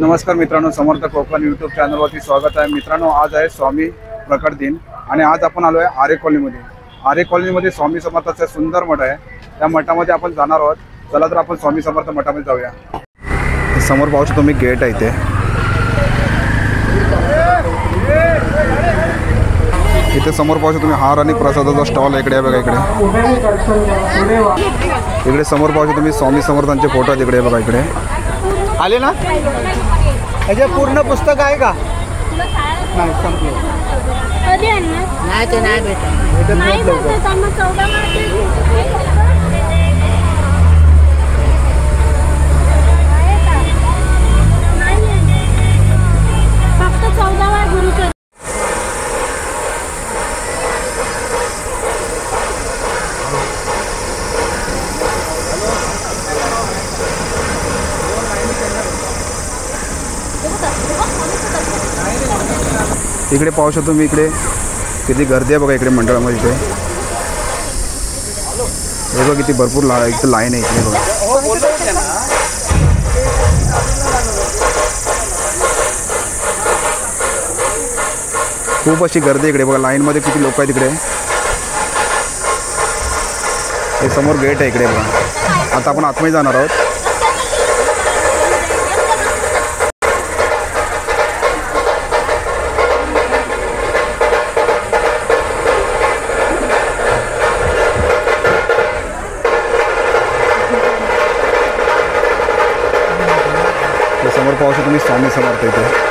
नमस्कार मित्रांनो, समर्थ कोकण यूट्यूब चॅनलवरती स्वागत आहे। मित्रांनो, आज आहे स्वामी प्रकट दिन आणि आज आपण आलो आहे आरे कॉलनीमध्ये। आरे कॉलनीमध्ये स्वामी समर्थाचा सुंदर मठ आहे। त्या मठामध्ये आपण जाणार आहोत। चला तर आपण स्वामी समर्थ मठामध्ये जाऊया। समोर पाहू शकता तुम्ही गेट आहे इथे। इथे समोर पाहू शकता तुम्ही हार आणि प्रसादाचा स्टॉल आहे। इकडे बघा, इकडे समोर पाहू शकता तुम्ही स्वामी समर्थांचे फोटो आहेत। इकडे बघा, इकडे आले ना। याचे पूर्ण पुस्तक आहे का? नाही, संपलं। कधी आणणार? नाही ते नाही भेटत। नाही भेटत, मग 14 मार्च फक्त 14 गुरुचरण। इकडे पाहू शकतो मी, इकडे किती गर्दी आहे बघा। इकडे मंडळामध्ये इथे हे बघा किती भरपूर इथे लाईन आहे इकडे बघा। खूप अशी गर्दी इकडे बघा। लाईनमध्ये किती लोक आहेत इकडे। हे समोर गेट आहे इकडे बघा। आता आपण आतमध्ये जाणार आहोत। समोर पाहू शकता तुम्ही स्वामी समर्थ इथे।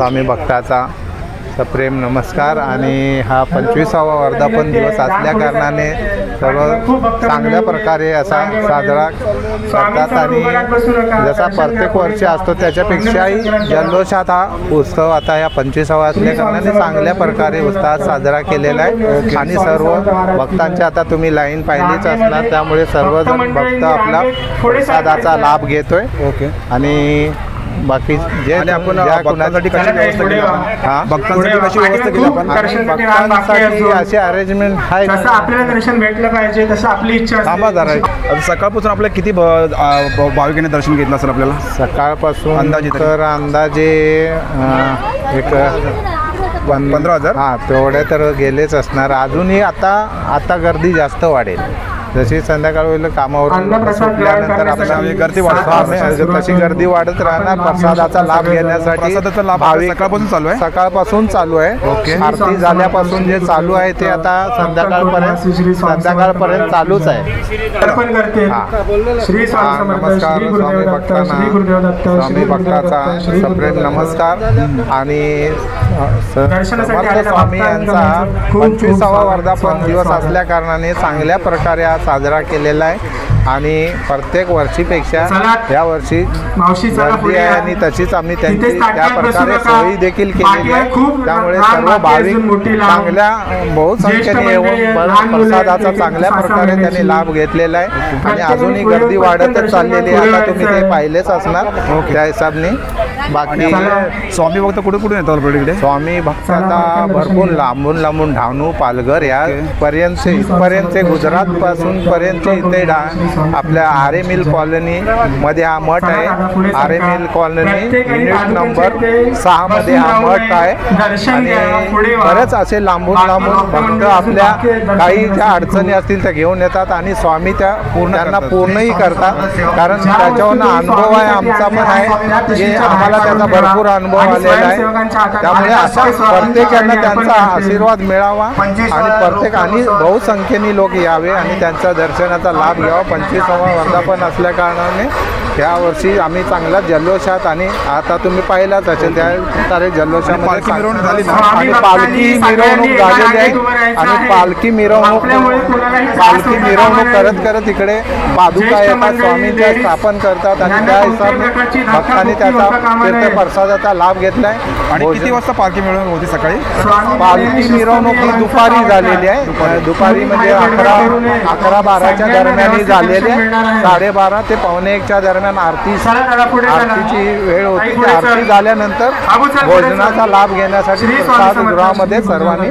स्वामी भक्ताचा सप्रेम नमस्कार. आणि हा 25वा वर्धापन दिवस असल्या कारणाने सर्व चांगल्या प्रकारे असा साजरा करतात. आणि जसा प्रत्येक वर्षी असतो त्याच्यापेक्षाही जल्लोषात हा उत्सव आता या 25वा असल्या कारणाने चांगल्या प्रकारे उत्साहात साजरा केलेला आहे. आणि सर्व भक्तांची आता तुम्ही लाईन पाहिलीच असणार, त्यामुळे सर्वजण भक्त आपला प्रसादाचा लाभ घेतोय. ओके. आणि बाकी जे आणि आपण ज्या भक्तांसाठी कशी व्यवस्था केली आपण? हा? भक्तांसाठी कशी व्यवस्था केली आपण? भक्तांसाठी असे अरेंजमेंट आहे. जसं आपल्याला दर्शन भेटलं पाहिजे तसं आपली इच्छा असते. थांबा जरा. आता सकाळपासून आपल्या किती भाविकांनी दर्शन घेतलं असेल आपल्याला सकाळपासून अंदाजे तरी? तर अंदाजे एक 15,000? हां, तेवढे तर गेलेच असणार. अजूनही आता गर्दी जास्त वाढेल. जशी संध्याकाळ होईल कामावरून सुटल्यानंतर आपल्या गर्दी वाढत तशी गर्दी वाढत राहणार. प्रसादाचा लाभ घेण्यासाठी प्रसादाचा लाभ भाविक सकाळपासून चालू आहे. सकाळपासून चालू आहे. ओके. आरती झाल्यापासून जे चालू आहे ते आता संध्याकाळपर्यंत चालूच आहे. अर्पण करते. श्री स्वामी समर्थ, नमस्कार. श्री स्वामी गुरुदेव दत्त, श्री गुरुदेव दत्त, भक्तांना स्वामी श्री गुरुदेव भक्ताचा दत्त, श्री गुरुदेव सप्रेम दत्त. नमस्कार. आणि दर्शनासाठी समर्थ आलेल्या स्वामी भक्तांना यांचा खूप 25वा वर्धापन स्वागत. दिवस असल्या कारणाने चांगल्या प्रकारे हा साजरा केलेला आहे. आणि प्रत्येक वर्षीपेक्षा चला. या वर्षी मावशी चला गर्दी पुढे आहे. या. आणि तशीच आम्ही त्यांची तिथेच त्या ताट्यात बसू प्रकारे नका. सोयी देखील केलेली आहे. खूप त्यामुळे लहान सर्व बाकी भाविक अजून मोठी लांब. चांगल्या बहुसंख्येने ज्येष्ठ मंडळी, येऊन लहान मुलं, प्रसादाचा एक- चांगल्या एक- प्रकारे एक- त्यांनी लाभ घेतलेला आहे. आणि प्रत्येकाने अजूनही पुढे गर्दी पटकन वाढतच दर्शन चाललेली आहे. पुढे आता तुम्ही ते व्हायचं. पाहिलेच असणार त्या हिसाबने. बाकी स्वामी भक्त कुठे कुठे येतात आपल्या इकडे? स्वामी भक्तांना भरपूर लांबून ढाणू पालघर या पर्यंत इथपर्यंत गुजरात पासून पर्यंत इथे आपल्या आरे मिल कॉलनी मध्ये हा मठ आहे. आरे मिल कॉलनी युनिट नंबर 6 मध्ये हा मठ आहे. आणि बरेच असे लांबून भक्त आपल्या काही ज्या अडचणी असतील त्या घेऊन येतात आणि स्वामी त्यांना पूर्णही करतात. कारण त्याच्यावरून अनुभव आहे आमचा पण आहे, जे आम्हाला त्याचा भरपूर अनुभव आलेला आहे. त्यामुळे अशा प्रत्येकांना त्यांचा आशीर्वाद मिळावा आणि प्रत्येकाने बहुसंख्येने लोक यावे आणि त्यांच्या दर्शनाचा लाभ घ्यावा. 25वा वर्धापन असल्या कारणाने यावर्षी आम्ही चांगल्या जल्लोषात आणि आता तुम्ही पाहिलाच असेल त्या प्रकारे जल्लोषामध्ये पालखी मिरवणूक झाली ना? आणि पालखी मिरवणूक झालेली आहे. आणि पालखी मिरवणूक करत करत इकडे पादुका येतात, स्वामींच्या स्थापन करतात आणि त्या हिशोबाने भक्तांनी त्याचा तीर्थ प्रसादाचा लाभ घेतलाय. आणि किती वाजता पालखी मिरवणूक होती सकाळी? पालखी मिरवणूक ही दुपारी झालेली आहे. दुपारी म्हणजे 11-12च्या दरम्यान झालेली आहे. 12:30 ते 1:15च्या दरम्यान आरतीची वेळ होती. ती आरती झाल्यानंतर भोजनाचा लाभ घेण्यासाठी प्रसादगृहामध्ये सर्वांनी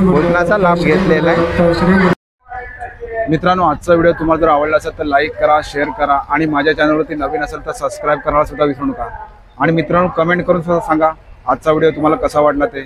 भोजनाचा लाभ घेतलेला आहे. मित्रांनो, आजचा व्हिडिओ तुम्हाला जर आवडला असेल तर लाईक करा, शेअर करा आणि माझ्या चॅनलवरती नवीन असेल तर सबस्क्राईब करायला सुद्धा विसरू नका. आणि मित्रांनो, कमेंट करून सुद्धा सांगा आजचा व्हिडिओ तुम्हाला कसा वाटला ते.